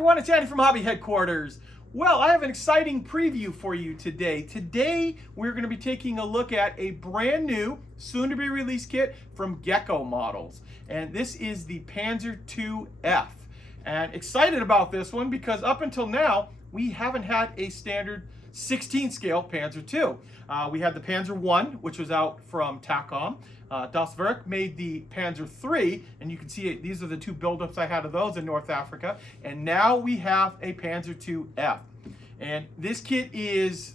everyone, it's Andy from Hobby Headquarters. Well, I have an exciting preview for you today. Today, we're going to be taking a look at a brand new, soon-to-be released kit from Gecko Models. And this is the Panzer II F. And excited about this one because up until now, we haven't had a standard 16 scale Panzer II. We had the Panzer I, which was out from TACOM. Das Werk made the Panzer III, and you can see these are the two buildups I had of those in North Africa. And now we have a Panzer II F. And this kit is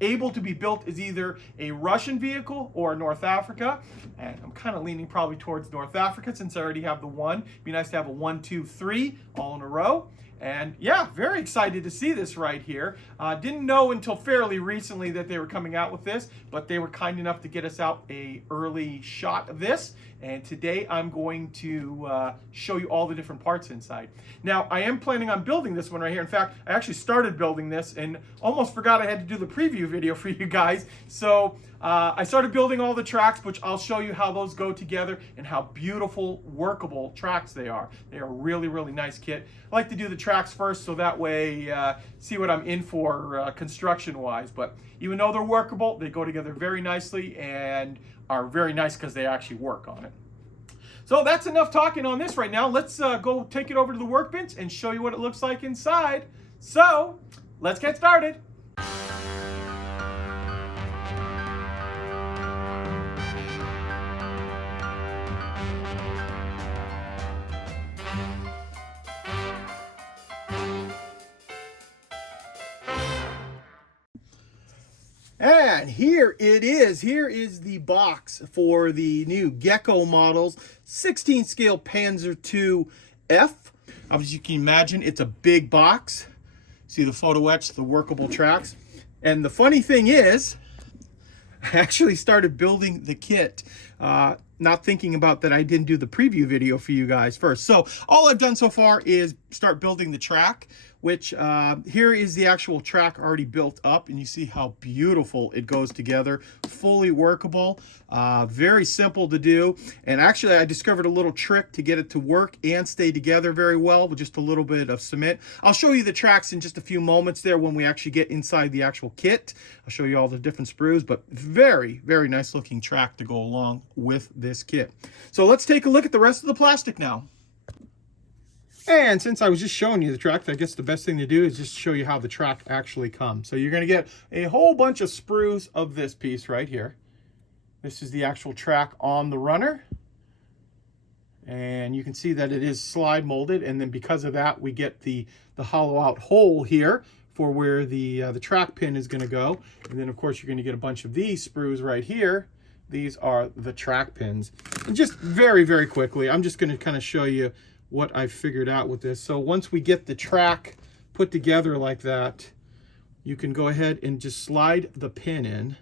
able to be built as either a Russian vehicle or North Africa. And I'm kind of leaning probably towards North Africa since I already have the one. It'd be nice to have a 1, 2, 3 all in a row. And yeah, very excited to see this right here. Didn't know until fairly recently that they were coming out with this, but they were kind enough to get us out a early shot of this. And today I'm going to show you all the different parts inside. Now, I am planning on building this one right here. In fact, I actually started building this and almost forgot I had to do the preview video for you guys. So I started building all the tracks, which I'll show you how those go together and how beautiful, workable tracks they are. They are really, really nice kit. I like to do the tracks first so that way see what I'm in for construction-wise. But even though they're workable, they go together very nicely and are very nice because they actually work on it. So that's enough talking on this right now. Let's go take it over to the workbench and show you what it looks like inside. So let's get started. And here it is. Here is the box for the new Gecko Models 16 scale Panzer II F. As you can imagine, it's a big box. See the photo etch, the workable tracks. And the funny thing is, I actually started building the kit, not thinking about that I didn't do the preview video for you guys first. So all I've done so far is start building the track, which here is the actual track already built up, and you see how beautiful it goes together, fully workable, very simple to do. And actually I discovered a little trick to get it to work and stay together very well with just a little bit of cement. I'll show you the tracks in just a few moments there when we actually get inside the actual kit. I'll show you all the different sprues, but very, very nice looking track to go along with this kit. So let's take a look at the rest of the plastic now. And since I was just showing you the track, I guess the best thing to do is just show you how the track actually comes. So you're going to get a whole bunch of sprues of this piece right here. This is the actual track on the runner. And you can see that it is slide molded. And then because of that, we get the hollow out hole here for where the track pin is going to go. And then, of course, you're going to get a bunch of these sprues right here. These are the track pins. And just very, very quickly, I'm just going to kind of show you what I figured out with this. So once we get the track put together like that, you can go ahead and just slide the pin in.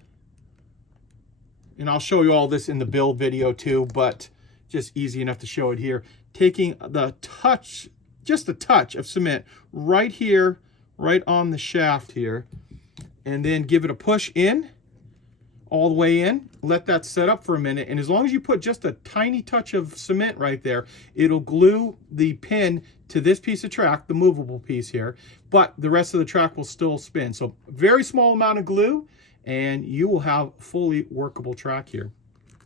And I'll show you all this in the build video too, but just easy enough to show it here. Taking the touch, just a touch of cement right here, right on the shaft here, and then give it a push in, all the way in, let that set up for a minute. And as long as you put just a tiny touch of cement right there, it'll glue the pin to this piece of track, the movable piece here, but the rest of the track will still spin. So very small amount of glue and you will have fully workable track here.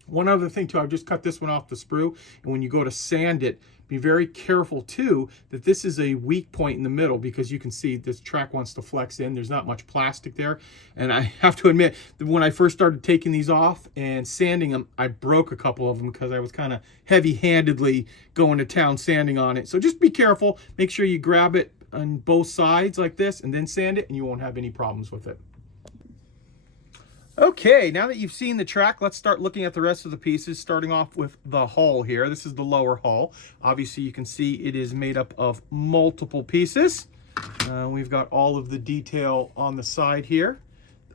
One other thing too, I've just cut this one off the sprue, and when you go to sand it, be very careful too that this is a weak point in the middle, because you can see this track wants to flex in. There's not much plastic there, and I have to admit that when I first started taking these off and sanding them, I broke a couple of them because I was kind of heavy-handedly going to town sanding on it. So just be careful, make sure you grab it on both sides like this and then sand it, and you won't have any problems with it. Okay, now that you've seen the track, let's start looking at the rest of the pieces, starting off with the hull here. This is the lower hull. Obviously, you can see it is made up of multiple pieces. We've got all of the detail on the side here.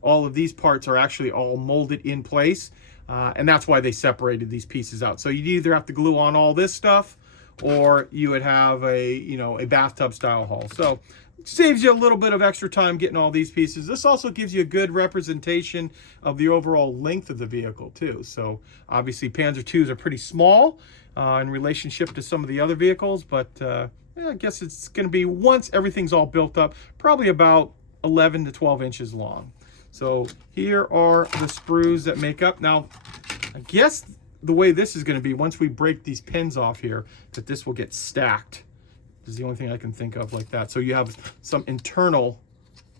All of these parts are actually all molded in place, and that's why they separated these pieces out. So you'd either have to glue on all this stuff, or you would have a bathtub style hull. So saves you a little bit of extra time getting all these pieces. This also gives you a good representation of the overall length of the vehicle too. So obviously Panzer IIs are pretty small in relationship to some of the other vehicles, but I guess it's going to be, once everything's all built up, probably about 11 to 12 inches long. So here are the sprues that make up. Now, I guess the way this is going to be, once we break these pins off here, that this will get stacked. This is the only thing I can think of like that. So you have some internal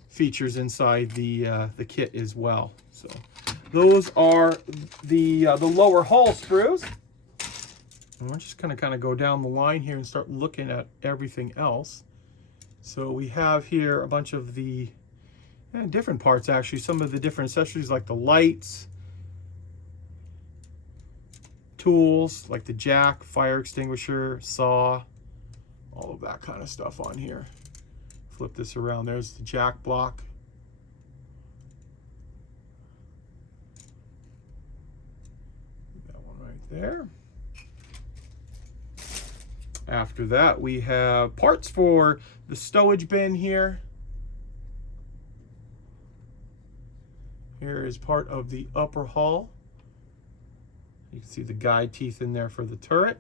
features inside the kit as well. So those are the lower hull sprues. And we're just going to kind of go down the line here and start looking at everything else. So we have here a bunch of the different parts, actually. Some of the different accessories like the lights, tools like the jack, fire extinguisher, saw, all of that kind of stuff on here. Flip this around. There's the jack block. That one right there. After that, we have parts for the stowage bin here. Here is part of the upper hull. You can see the guide teeth in there for the turret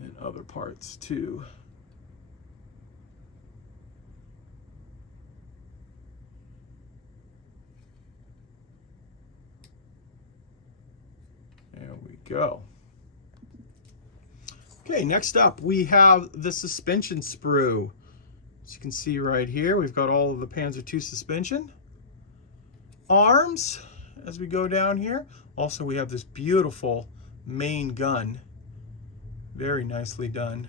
and other parts too. There we go. Okay, next up we have the suspension sprue. As you can see right here, we've got all of the Panzer II suspension arms as we go down here. Also, we have this beautiful main gun, very nicely done.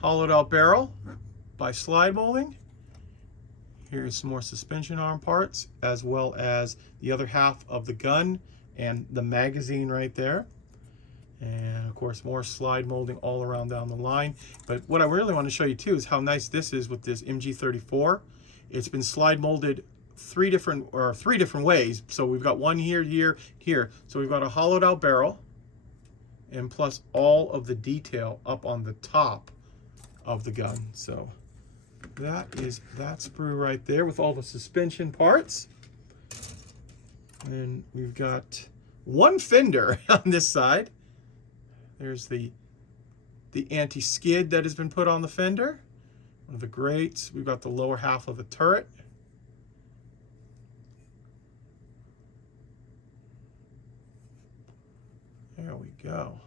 Hollowed out barrel by slide molding. Here's some more suspension arm parts, as well as the other half of the gun and the magazine right there. And of course, more slide molding all around down the line. But what I really want to show you too is how nice this is with this MG34. It's been slide molded three different ways. So we've got one here, here. So we've got a hollowed out barrel, and plus all of the detail up on the top of the gun. So that is that sprue right there with all the suspension parts. And we've got one fender on this side. There's the anti-skid that has been put on the fender. One of the grates. We've got the lower half of the turret. There we go.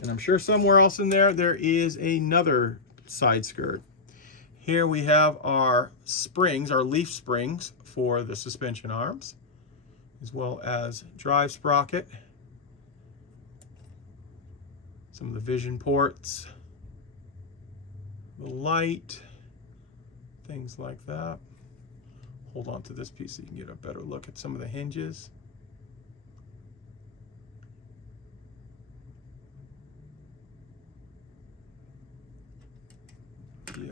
And I'm sure somewhere else in there, there is another side skirt. Here we have our springs, our leaf springs for the suspension arms, as well as drive sprocket, some of the vision ports, the light, things like that. Hold on to this piece so you can get a better look at some of the hinges.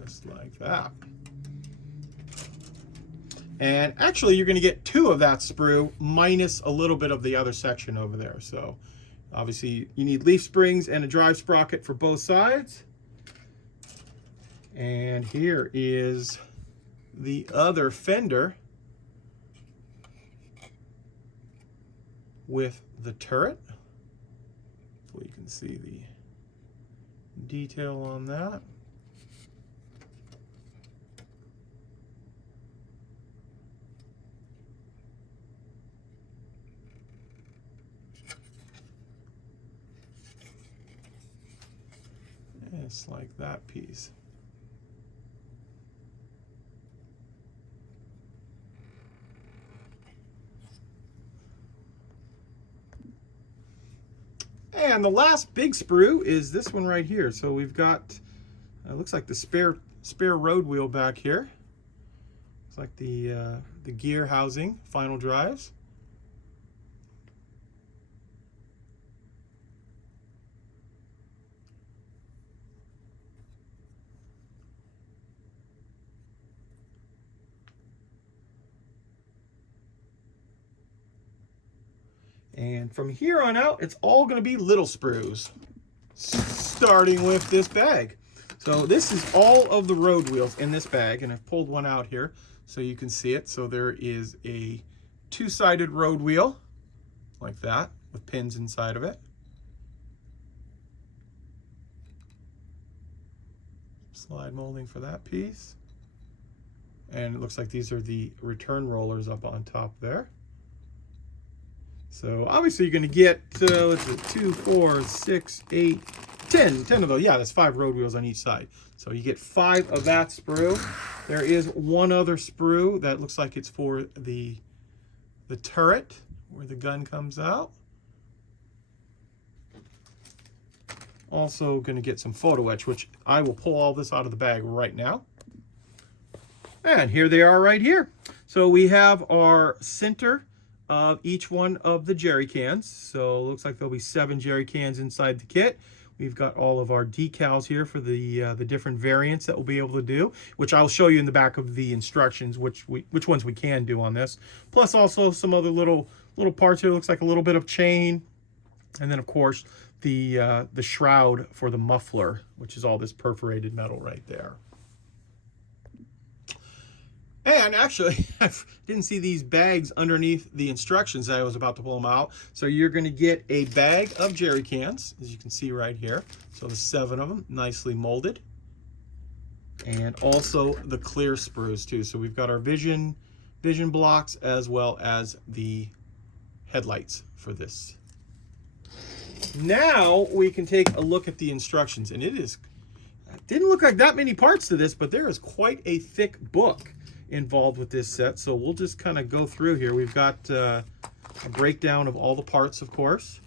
Just like that. And actually, you're going to get two of that sprue minus a little bit of the other section over there. So obviously, you need leaf springs and a drive sprocket for both sides. And here is the other fender with the turret. So you can see the detail on that. It's like that piece. And the last big sprue is this one right here. So we've got, looks like the spare road wheel back here. It's like the gear housing, final drives. And from here on out, it's all going to be little sprues, starting with this bag. So this is all of the road wheels in this bag, and I've pulled one out here so you can see it. So there is a two-sided road wheel, like that, with pins inside of it. slide molding for that piece. And it looks like these are the return rollers up on top there. So obviously you're going to get, let's see, 2, 4, 6, 8, 10 of those. Yeah, that's 5 road wheels on each side. So you get 5 of that sprue. There is one other sprue that looks like it's for the turret where the gun comes out. Also going to get some photo etch, which I will pull all this out of the bag right now. And here they are right here. So we have our center of each one of the jerry cans. So it looks like there'll be 7 jerry cans inside the kit. We've got all of our decals here for the different variants that we'll be able to do, which I'll show you in the back of the instructions, which ones we can do on this. Plus also some other little parts here. It looks like a little bit of chain, and then of course the shroud for the muffler, which is all this perforated metal right there. And actually, I didn't see these bags underneath the instructions. I was about to pull them out. So you're going to get a bag of jerry cans, as you can see right here. So the 7 of them, nicely molded. And also the clear sprues too. So we've got our vision blocks as well as the headlights for this. Now we can take a look at the instructions. And it didn't look like that many parts to this, but there is quite a thick book involved with this set. So we'll just kind of go through here. We've got a breakdown of all the parts, of course,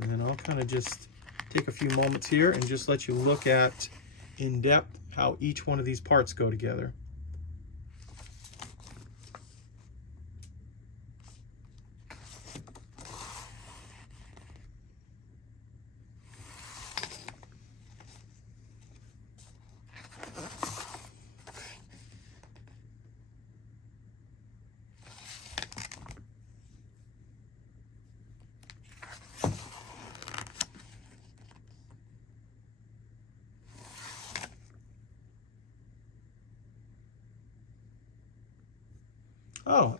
and then I'll kind of just take a few moments here and just let you look at in depth how each one of these parts go together. Oh,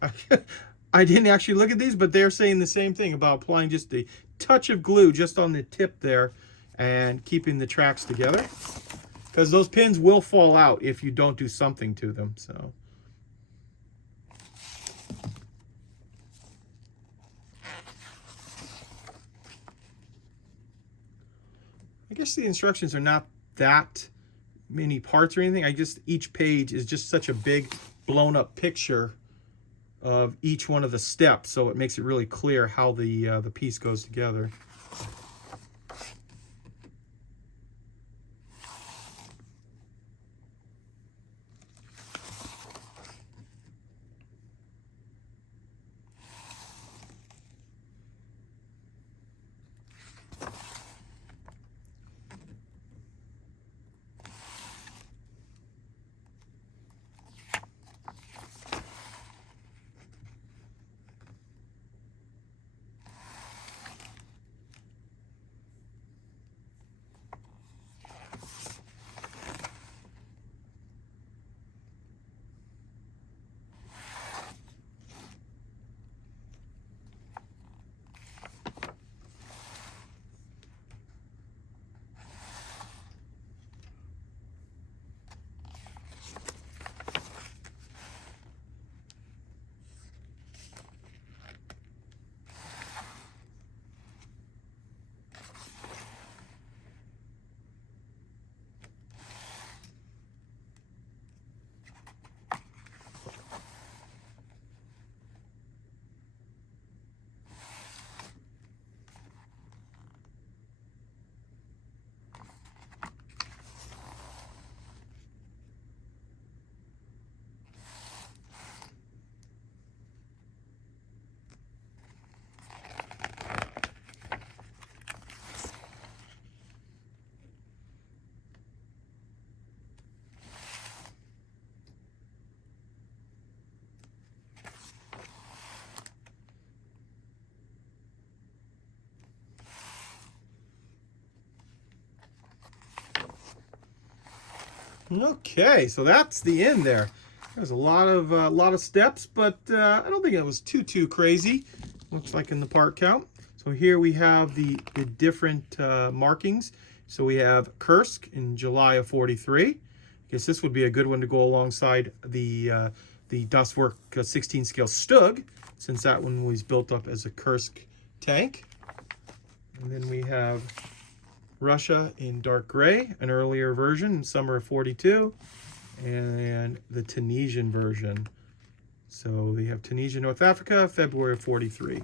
I didn't actually look at these, but they're saying the same thing about applying just a touch of glue just on the tip there and keeping the tracks together, because those pins will fall out if you don't do something to them. So I guess the instructions are not that many parts or anything. Each page is just such a big blown up picture of each one of the steps, so it makes it really clear how the piece goes together. Okay, so that's the end there. There's a lot of steps, but I don't think it was too crazy. Looks like in the part count. So here we have the different markings So we have Kursk in July of 43. I guess this would be a good one to go alongside the Das Werk 16 scale Stug, since that one was built up as a Kursk tank. And then we have Russia in dark gray, an earlier version in summer of 42, and the Tunisian version. So we have Tunisia, North Africa, February of 43.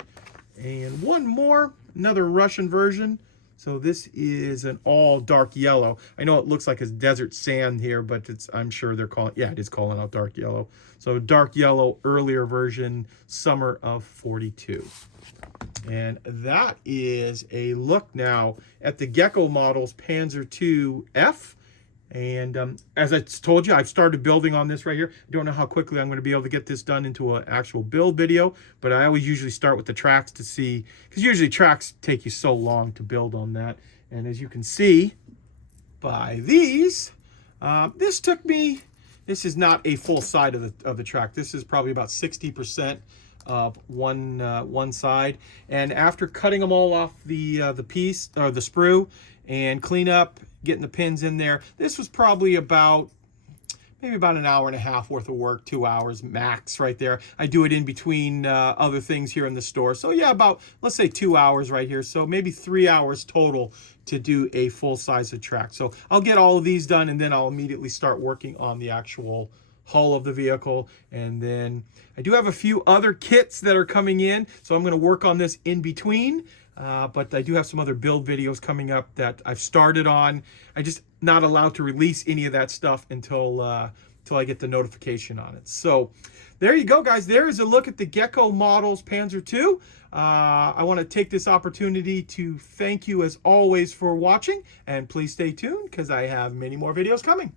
And one more, another Russian version. So this is an all dark yellow. I know it looks like it's desert sand here, but I'm sure they're calling, yeah, it is calling out dark yellow. So dark yellow, earlier version, summer of 42. And that is a look now at the Gecko Models Panzer II F. And as I told you, I've started building on this right here. I don't know how quickly I'm going to be able to get this done into an actual build video, but I always usually start with the tracks to see, because usually tracks take you so long to build on that. And as you can see by these, this took me, this is not a full side of the track. This is probably about 60% of one side. And after cutting them all off the piece, or the sprue, and clean up, getting the pins in there, this was probably maybe about an hour and a half worth of work, 2 hours max right there. I do it in between other things here in the store. So yeah, about, let's say 2 hours right here. So maybe 3 hours total to do a full size of track. So I'll get all of these done, and then I'll immediately start working on the actual hull of the vehicle. And then I do have a few other kits that are coming in, so I'm going to work on this in between. But I do have some other build videos coming up that I've started on. I just not allowed to release any of that stuff until I get the notification on it. So there you go, guys. There is a look at the Gecko Models Panzer II. I want to take this opportunity to thank you as always for watching, and please stay tuned because I have many more videos coming.